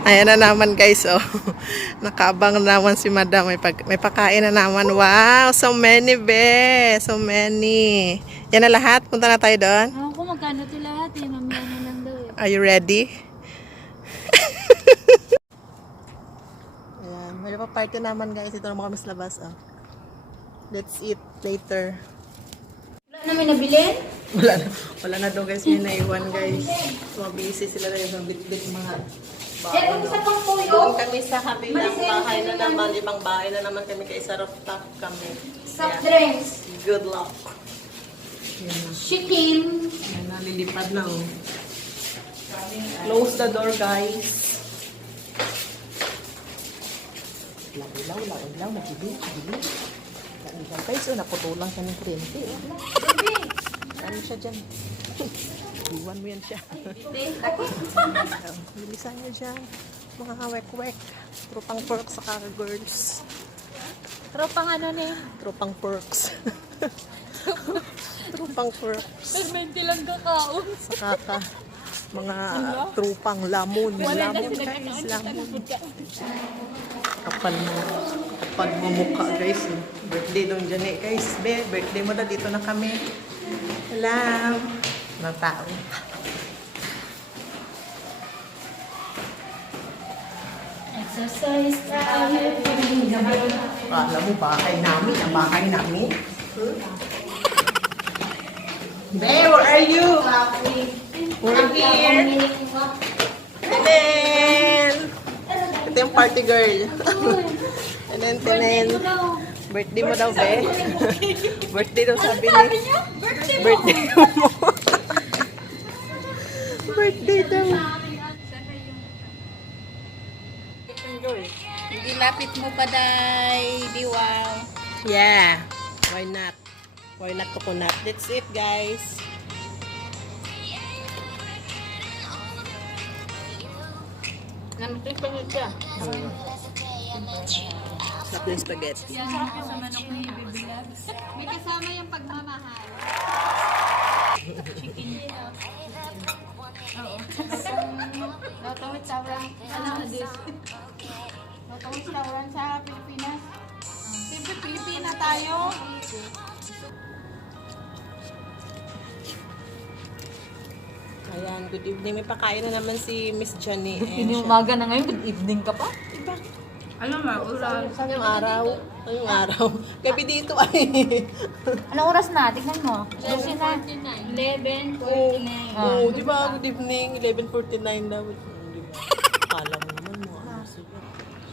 Ayan na naman guys, oh. Nakaabang na naman si madam. May pakain na naman. Wow, so many be. So many. Yan na lahat. Punta na tayo doon. Ewan ko magkano ito lahat eh. Mamaya na lang daw eh. Are you ready? Ayan. May party naman guys. Ito naman kami sa labas, oh. Let's eat later. Wala namin nabilin? Wala na daw guys. May naiwan guys. So busy sila na yung bit-bit mga Kung isa pang puyo. doon kami sa kabilang bahay na naman, ibang bahay na naman kami kay sa rooftop kami. Soft Yeah. drinks. Good luck. Yan na. Chicken. Yan na, lilipad na oh. Close the door guys. Ilaw, nagibig. Ilaw guys, oh, naputulang siya ng kuryente. Ano siya dyan? Iwan mo yan siya. Bilisan niyo dyan. Mga kawek-wek. Tropang porks sa kaka-girls. Tropang ano na eh. Tropang porks. Tropang porks. Permente lang kakaon. Sa kaka. Mga tropang lamon. Lamon guys. Lamon. Kapal mo mukha guys. Birthday nung dyan eh guys. Be, birthday mo na. Dito na kami. Hello. Mga tao. Exercise tayo. Alam mo, bahay namin. Ang bahay namin. Be, where are you? We're here. And then, ito yung party girl. And then, birthday mo daw, be. Birthday daw sabi ni. Birthday mo. Birthday daw. Hindi lapit mo pa day. Di wow. Yeah. Why not? Why not coconut? That's it, guys. Namatay pa niya siya. Sarap yung spaghetti. Sarap yung sa manok na ibibilag. May kasama yung pagmamahal. Chicken yun. Oo. Lotawit sabrang ano this? Lotawit sabrang sa Pilipinas. Siyempre Pilipina tayo. Ayan, good evening. May pakain na naman si Miss Jenny. Umaga na ngayon, good evening ka pa? Diba? Alam mo, Saan yung araw? Saan yung araw? Gabi dito ay. anong oras na? Tignan mo. 11:49. Oo, di ba? Good evening. 11:49 daw. Diba? Alam mo naman mo. Ano sige.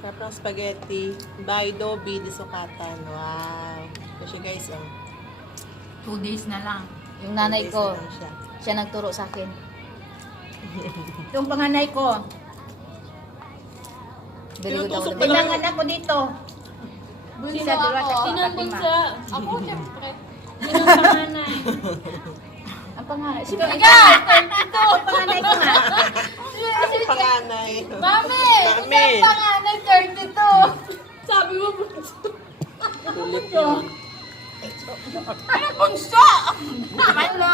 Sarap ng spaghetti. By Dobby, disukatan. Wow. Kasi guys, 2 days na lang. Yung nanay ko, siya. siya nagturo sa akin. Yung panganay ko. Very good ako. Ilang anak ko dito. Bunso ako. Sinang bunso? Ako, siyempre. Sinang panganay? Ang panganay? Si Ikaw! Ito! Ang panganay ko nga. Panganay. Mami! Mami! Ang panganay, 32! Sabi mo bunso. Bunso? Ano bunso? Ano?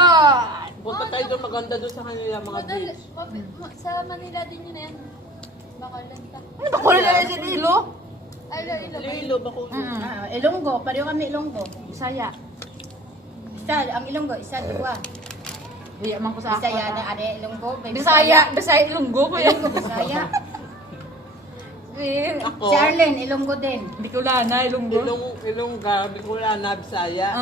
Punta tayo doon, maganda doon sa kanila mga beach. Sa Manila din yun yan. Bakalanta. Ano ba kulo na si Ilo? Ay, Lilo, bako. Ilonggo, pareho kami Ilonggo. Bisaya. Isa, ang Ilonggo, isa, dua. Biya man ko sa ako. Bisaya na are Ilonggo, may Bisaya Ilonggo ko yan. Ilonggo, Bisaya. Ako, Si Arlen, Ilonggo din. Bicolana, Ilonggo. Ilongga, Bicolana, Bisaya.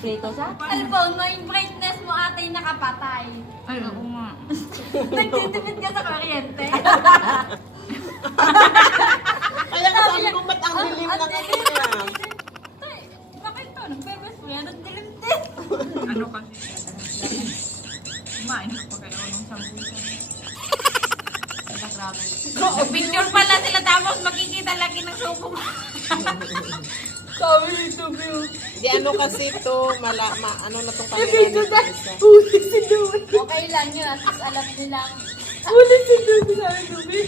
Prito sa? Albo, no, yung brightness mo ate nakapatay. Ay, ako nga. Nagtitipid ka sa kuryente. Kaya ka sabi mo, ba't ang dilim na kanina? Tay, bakit to? Nagpebes mo yan? Ang dilim din. Ano kasi? Kumain ko pa kayo ng sambusan. Picture pala sila tapos makikita lagi ng suko mo. Sabi nito, Bill. Di ano kasi to, ano na tong kanila nito isa. Okay lang yun. At least alam nilang Ulit si Bill. Sabi ko, Bill.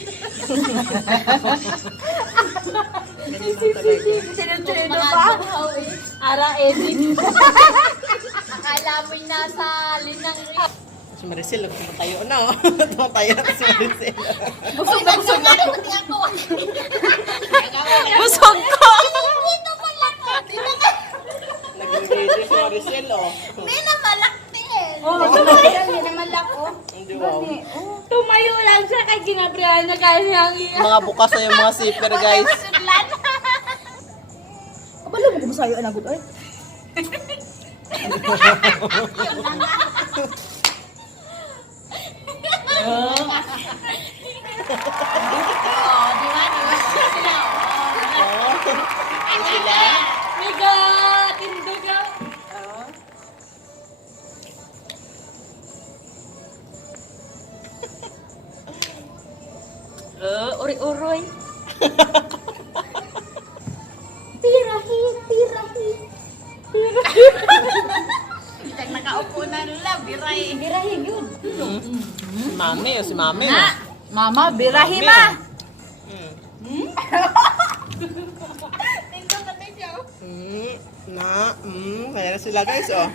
Ganyan lang talaga. Sinutrino mga pa. duhaw eh. Ara, edit. Akala mo'y nasa linang rin. Si Maricel, tumatayo na oh. Tumatayo na si Maricel. Busog na busog na. Pati ako. Busog ko! Dito pala ko. Nag-video si Maricel oh. Hindi na malakti eh. Oh, tumayo. Hindi naman lako. Hindi wow. Tumayo lang siya kay ginabrihan na kasi ang iya. Mga bukas na yung mga zipper guys. Sudlan. Kabalo mo kung sayo na gud oy. Oh, di ba? Di ba? Sila. Oh. Sila. Mega! Tindog ka! Uri-uroy. Tirahin, tirahin. Kitang nakaupo na nila. Biray. Tirahin yun. Si Mami oh, si Mami oh. Mama, birahin Mami, na. oh. Tingnan natin siya. Kaya na sila guys oh.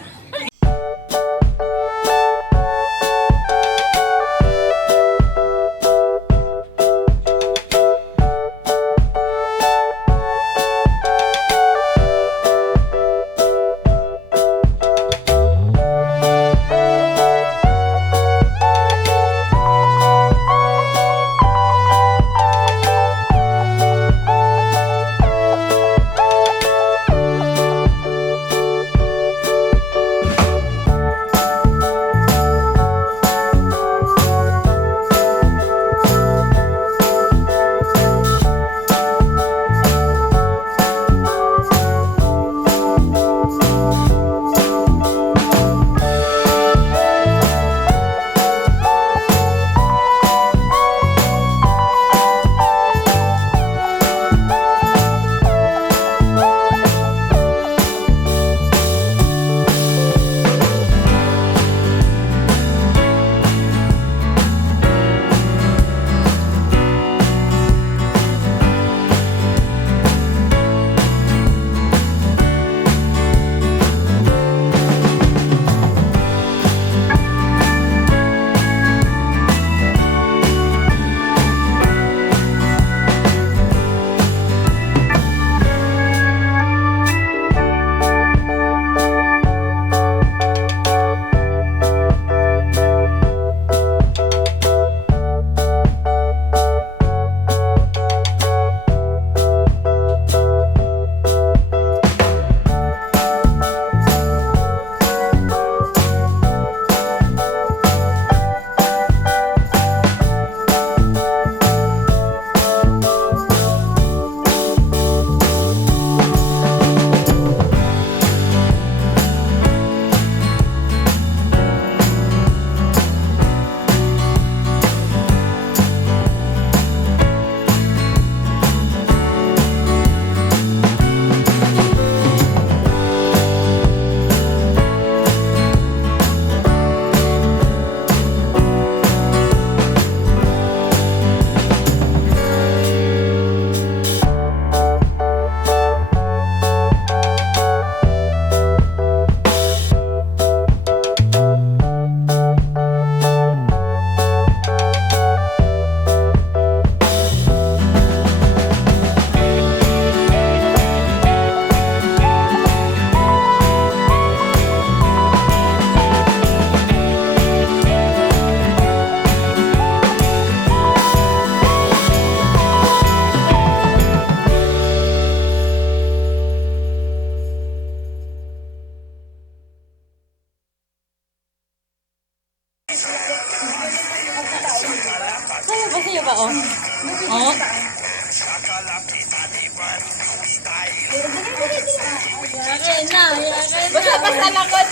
Sa'yo ba, oh? Oh? Yakin na, yakin na. Basta lakot.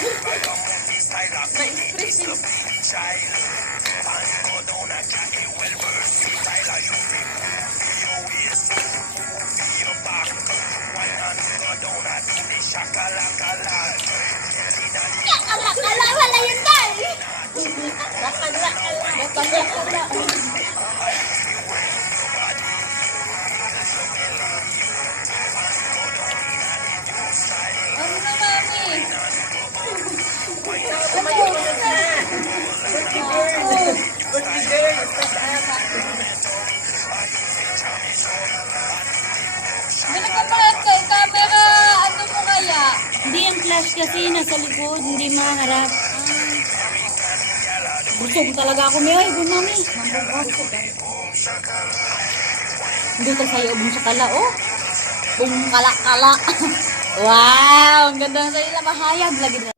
Kala, wala yun tayo. Ano na, mami? Tumayo na. flash kasi nasa likod, hindi maharap. Busog talaga ako, May. Ay, mami. Busog ka. Hindi ka sa'yo, bung sa kala, oh. Bung kala-kala. Wow, ang ganda na sa'yo. Mahayag lagi na